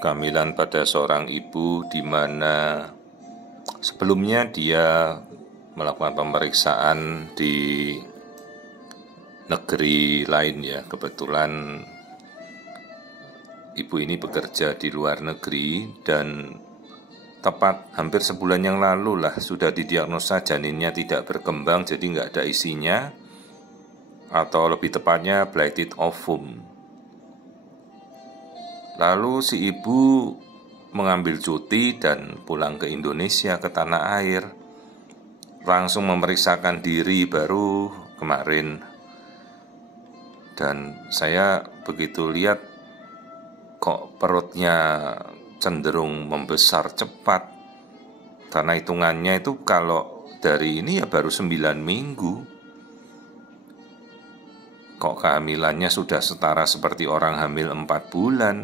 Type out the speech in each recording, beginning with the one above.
kehamilan pada seorang ibu di mana sebelumnya dia melakukan pemeriksaan di negeri lain ya. Kebetulan ibu ini bekerja di luar negeri dan tepat hampir sebulan yang lalu lah sudah didiagnosa janinnya tidak berkembang, jadi nggak ada isinya, atau lebih tepatnya blighted ovum. Lalu si ibu mengambil cuti dan pulang ke Indonesia, ke tanah air, langsung memeriksakan diri baru kemarin. Dan saya begitu lihat kok perutnya cenderung membesar cepat, karena hitungannya itu kalau dari ini ya baru 9 minggu. Kok kehamilannya sudah setara seperti orang hamil 4 bulan.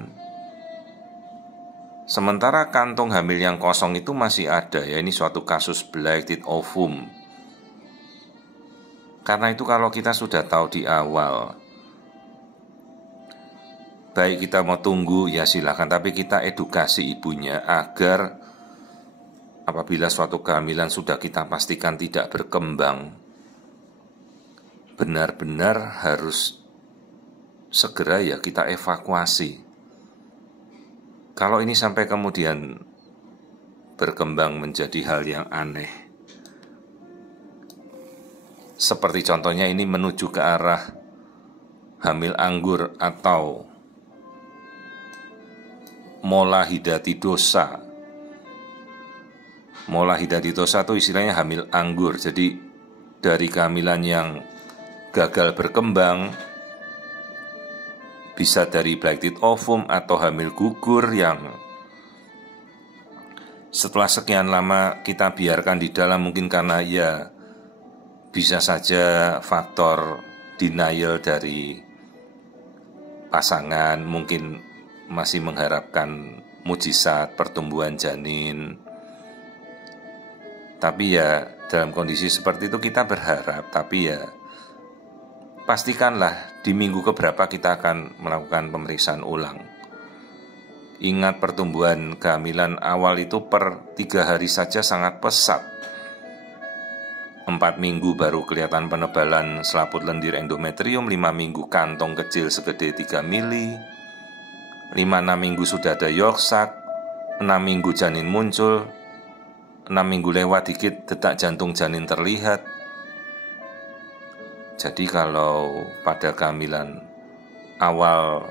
Sementara kantung hamil yang kosong itu masih ada ya. Ini suatu kasus blighted ovum. Karena itu kalau kita sudah tahu di awal, baik kita mau tunggu ya silakan, tapi kita edukasi ibunya agar apabila suatu kehamilan sudah kita pastikan tidak berkembang, benar-benar harus segera ya kita evakuasi. Kalau ini sampai kemudian berkembang menjadi hal yang aneh, seperti contohnya ini menuju ke arah hamil anggur atau mola hidatidosa. Mola hidatidosa itu istilahnya hamil anggur. Jadi dari kehamilan yang gagal berkembang, bisa dari blighted ovum atau hamil gugur yang setelah sekian lama kita biarkan di dalam, mungkin karena ya bisa saja faktor denial dari pasangan, mungkin masih mengharapkan mujizat pertumbuhan janin. Tapi ya dalam kondisi seperti itu kita berharap, tapi ya pastikanlah di minggu keberapa kita akan melakukan pemeriksaan ulang. Ingat, pertumbuhan kehamilan awal itu per 3 hari saja sangat pesat. 4 minggu baru kelihatan penebalan selaput lendir endometrium, 5 minggu kantong kecil segede 3 mili, 5-6 minggu sudah ada yolk sac, 6 minggu janin muncul, 6 minggu lewat dikit detak jantung janin terlihat. Jadi kalau pada kehamilan awal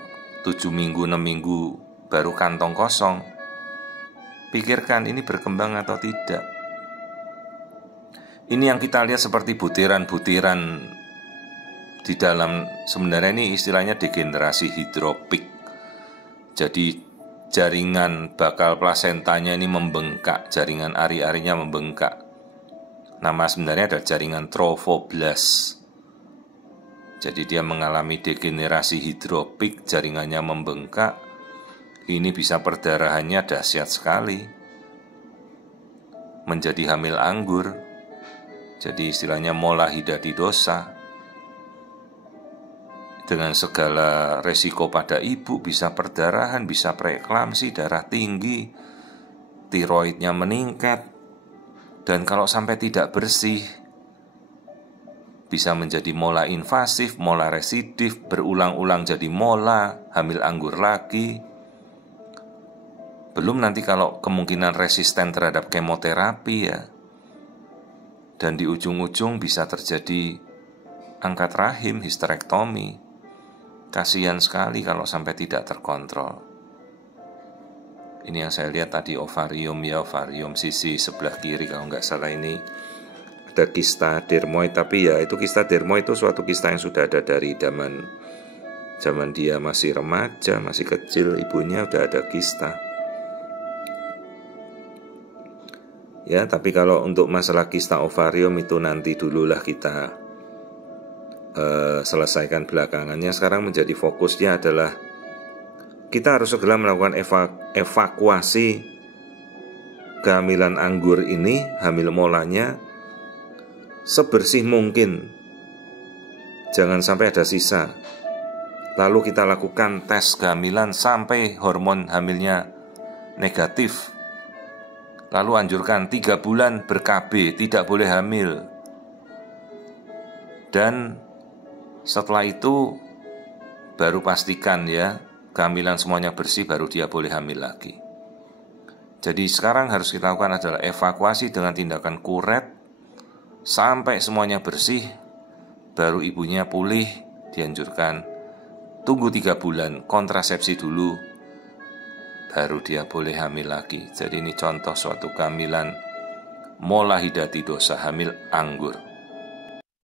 7 minggu, 6 minggu baru kantong kosong, pikirkan ini berkembang atau tidak. Ini yang kita lihat seperti butiran-butiran di dalam, sebenarnya ini istilahnya degenerasi hidropik. Jadi jaringan bakal plasentanya ini membengkak, jaringan ari-arinya membengkak. Nama sebenarnya adalah jaringan trophoblast. Jadi dia mengalami degenerasi hidropik, jaringannya membengkak. Ini bisa perdarahannya dahsyat sekali, menjadi hamil anggur. Jadi istilahnya mola hidatidosa. Dengan segala resiko pada ibu, bisa perdarahan, bisa preeklamsi, darah tinggi, tiroidnya meningkat. Dan kalau sampai tidak bersih, bisa menjadi mola invasif, mola residif, berulang-ulang jadi mola, hamil anggur lagi. Belum nanti kalau kemungkinan resisten terhadap kemoterapi ya. Dan di ujung-ujung bisa terjadi angkat rahim, histerektomi. Kasihan sekali kalau sampai tidak terkontrol. Ini yang saya lihat tadi ovarium ya, ovarium sisi sebelah kiri kalau nggak salah ini. Ada kista dermoid, tapi ya itu kista dermoid itu suatu kista yang sudah ada dari zaman dia masih remaja, masih kecil, ibunya udah ada kista. Ya, tapi kalau untuk masalah kista ovarium itu nanti dululah kita selesaikan belakangannya. Sekarang menjadi fokusnya adalah kita harus segera melakukan evakuasi kehamilan anggur ini, hamil molanya, sebersih mungkin. Jangan sampai ada sisa. Lalu kita lakukan tes kehamilan sampai hormon hamilnya negatif. Lalu anjurkan 3 bulan ber-KB, tidak boleh hamil. Dan setelah itu baru pastikan ya, kehamilan semuanya bersih, baru dia boleh hamil lagi. Jadi sekarang harus kita lakukan adalah evakuasi dengan tindakan kuret sampai semuanya bersih, baru ibunya pulih. Dianjurkan tunggu 3 bulan kontrasepsi dulu, baru dia boleh hamil lagi. Jadi ini contoh suatu kehamilan mola hidati dosa, hamil anggur.